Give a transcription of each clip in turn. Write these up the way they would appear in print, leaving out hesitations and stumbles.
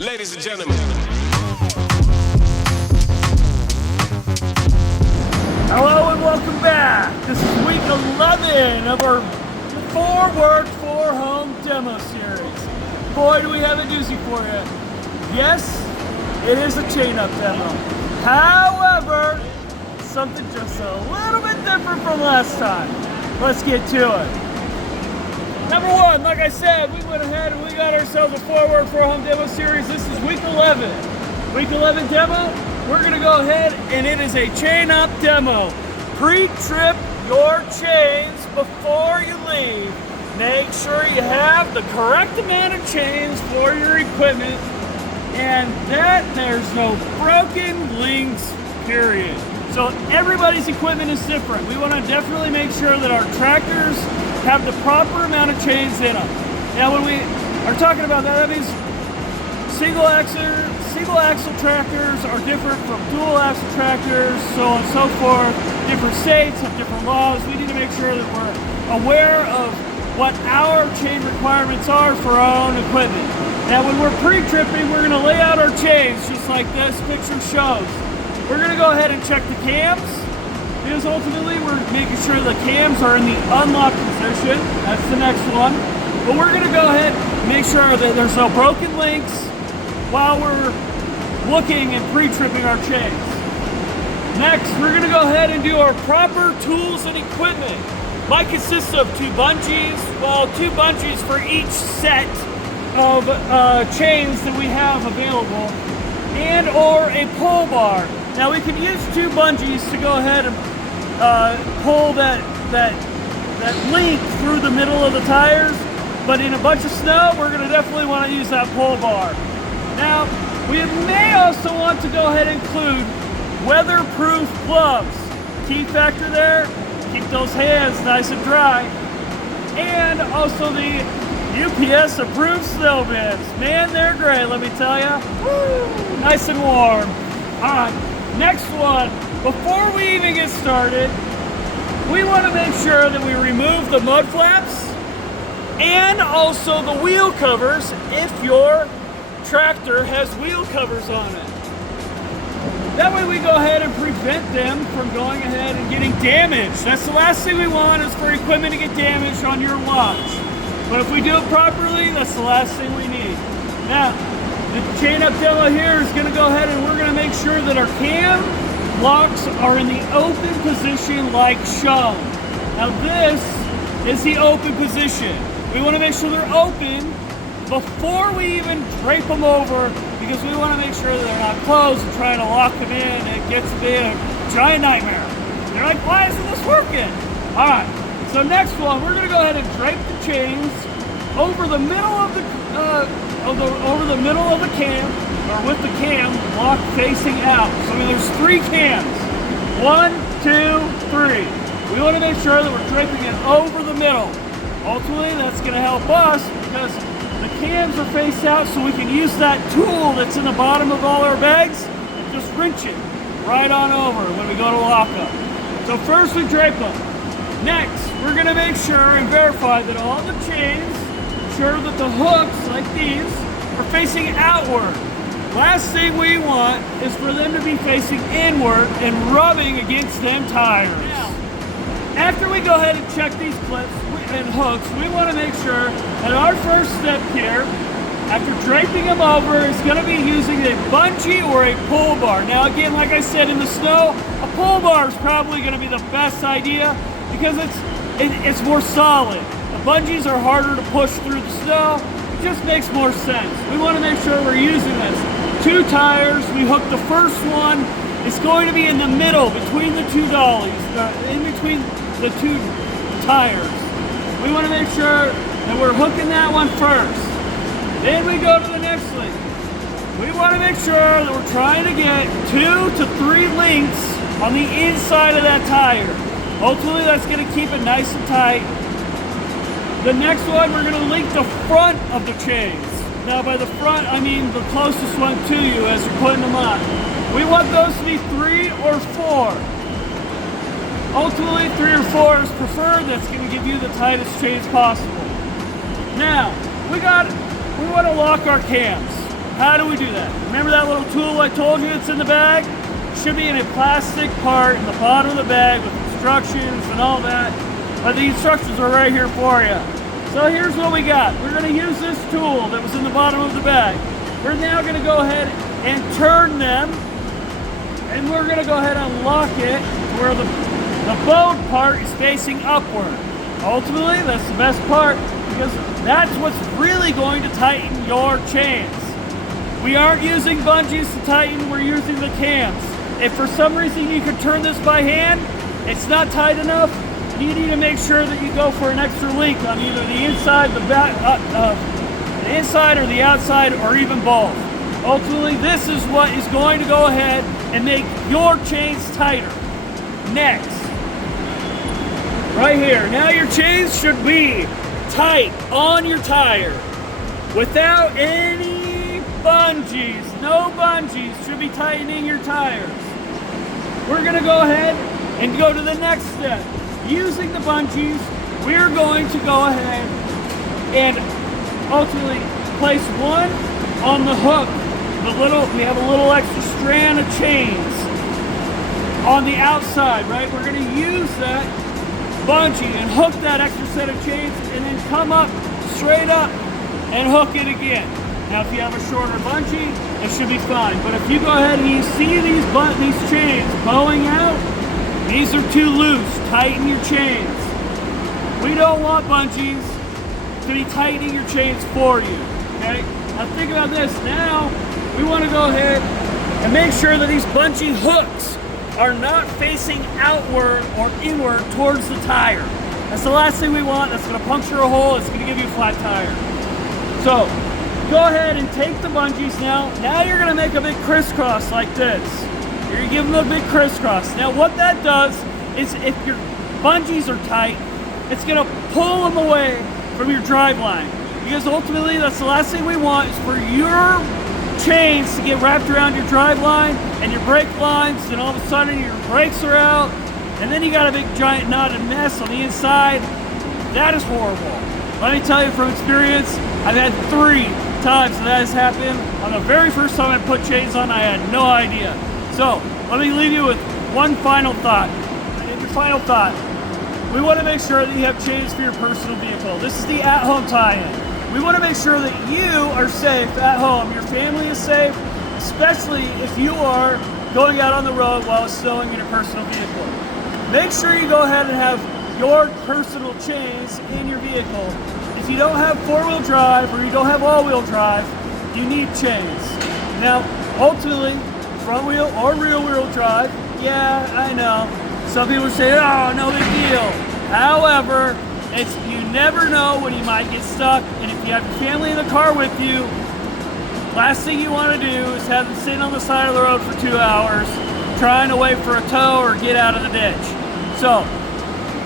Ladies and gentlemen. Hello and welcome back. This is week 11 of our 4-Work 4-Home demo series. Boy, do we have a doozy for you. Yes, it is a chain-up demo. However, something just a little bit different from last time. Let's get to it. Number one, like I said, we went ahead and we got ourselves a 4-Work 4-Home demo series. This is week 11. Week 11 demo, we're gonna go ahead and it is a chain up demo. Pre-trip your chains before you leave. Make sure you have the correct amount of chains for your equipment and that there's no broken links, period. So everybody's equipment is different. We wanna definitely make sure that our tractors have the proper amount of chains in them. Now when we are talking about that, that means single axle tractors are different from dual axle tractors, so on and so forth. Different states have different laws. We need to make sure that we're aware of what our chain requirements are for our own equipment. Now when we're pre-tripping, we're gonna lay out our chains just like this picture shows. We're gonna go ahead and check the cams, because ultimately we're making sure the cams are in the unlocked position. That's the next one. But we're gonna go ahead and make sure that there's no broken links while we're looking and pre-tripping our chains. Next, we're gonna go ahead and do our proper tools and equipment. Might consist of 2 bungees, well, 2 bungees for each set of chains that we have available, and or a pull bar. Now we can use 2 bungees to go ahead and pull that link through the middle of the tires, but in a bunch of snow, we're gonna definitely wanna use that pull bar. Now, we may also want to go ahead and include weatherproof gloves. Key factor there, keep those hands nice and dry. And also the UPS approved snow bibs. Man, they're great, let me tell you. Woo, nice and warm. All right, next one. Before we even get started, we want to make sure that we remove the mud flaps and also the wheel covers if your tractor has wheel covers on it. That way we go ahead and prevent them from going ahead and getting damaged. That's the last thing we want, is for equipment to get damaged on your watch. But if we do it properly, that's the last thing we need. Now, the chain up demo here is gonna go ahead and we're gonna make sure that our cam locks are in the open position like shown. Now this is the open position. We wanna make sure they're open before we even drape them over, because we want to make sure that they're not closed and trying to lock them in. It gets to be a giant nightmare. You're like, why isn't this working? All right, so next one, we're going to go ahead and drape the chains over the middle of the cam, or with the cam locked facing out. So there's 3 cams. 1, 2, 3. We want to make sure that we're draping it over the middle. Ultimately, that's going to help us because the cams are faced out, so we can use that tool that's in the bottom of all our bags and just wrench it right on over when we go to lock them. So first we drape them. Next, we're gonna make sure and verify that all the chains, sure that the hooks like these are facing outward. Last thing we want is for them to be facing inward and rubbing against them tires. Now, after we go ahead and check these clips and hooks, we want to make sure that our first step here, after draping them over, is going to be using a bungee or a pull bar. Now again, like I said, in the snow, a pull bar is probably going to be the best idea because it's more solid. The bungees are harder to push through the snow. It just makes more sense. We want to make sure we're using this. 2 tires, we hook the first one. It's going to be in the middle between the 2 dollies, in between the 2 tires. We want to make sure that we're hooking that one first. Then we go to the next link. We want to make sure that we're trying to get 2 to 3 links on the inside of that tire. Ultimately, that's going to keep it nice and tight. The next one, we're going to link the front of the chains. Now by the front, I mean the closest one to you as you're putting them on. We want those to be 3 or 4. Ultimately, 3 or 4 is preferred. That's going to give you the tightest chains possible. Now, we want to lock our cams. how do we do that? Remember that little tool I told you that's in the bag? It should be in a plastic part in the bottom of the bag with instructions and all that. But the instructions are right here for you. So here's what we got. We're going to use this tool that was in the bottom of the bag. We're now going to go ahead and turn them, and we're going to go ahead and lock it where the bowed part is facing upward. Ultimately, that's the best part because that's what's really going to tighten your chains. We aren't using bungees to tighten, we're using the cams. If for some reason you could turn this by hand, it's not tight enough, you need to make sure that you go for an extra link on either the inside, the back, the inside or the outside, or even both. Ultimately, this is what is going to go ahead and make your chains tighter. Next, right here. Now your chains should be tight on your tire without any bungees. No bungees should be tightening your tires. We're going to go ahead and go to the next step. Using the bungees, we're going to go ahead and ultimately place one on the hook. We have a little extra strand of chains on the outside, right? We're going to use that bungee and hook that extra set of chains and then come up straight up and hook it again. Now if you have a shorter bungee, it should be fine. But if you go ahead and you see these chains bowing out, these are too loose. Tighten your chains. We don't want bungees to be tightening your chains for you, okay? Now think about this. Now we want to go ahead and make sure that these bungee hooks are not facing outward or inward towards the tire. That's the last thing we want. That's going to puncture a hole. It's going to give you a flat tire. So go ahead and take the bungees now. Now you're going to make a big crisscross like this. You're going to give them a big crisscross. Now what that does is if your bungees are tight, it's going to pull them away from your drive line. Because ultimately that's the last thing we want is for your chains to get wrapped around your drive line and your brake lines, and all of a sudden your brakes are out, and then you got a big giant knotted mess on the inside. That is horrible. Let me tell you from experience, I've had 3 times that has happened. On the very first time I put chains on, I had no idea. So let me leave you with one final thought. And your final thought, we want to make sure that you have chains for your personal vehicle. This is the at-home tie-in. We want to make sure that you are safe at home. Your family is safe, especially if you are going out on the road while it's snowing in your personal vehicle. Make sure you go ahead and have your personal chains in your vehicle. If you don't have 4-wheel drive or you don't have all-wheel drive, you need chains. Now, ultimately, front wheel or rear wheel drive, yeah, I know. Some people say, oh, no big deal. However, you never know when you might get stuck, and if you have your family in the car with you, last thing you want to do is have them sitting on the side of the road for 2 hours trying to wait for a tow or get out of the ditch. So,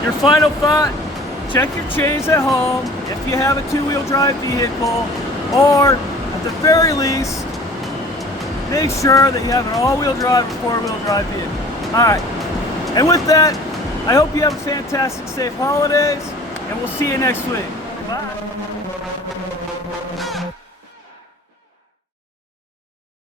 your final thought, check your chains at home if you have a 2-wheel drive vehicle, or at the very least, make sure that you have an all-wheel drive or 4-wheel drive vehicle. Alright, and with that, I hope you have a fantastic, safe holidays, and we'll see you next week. Bye.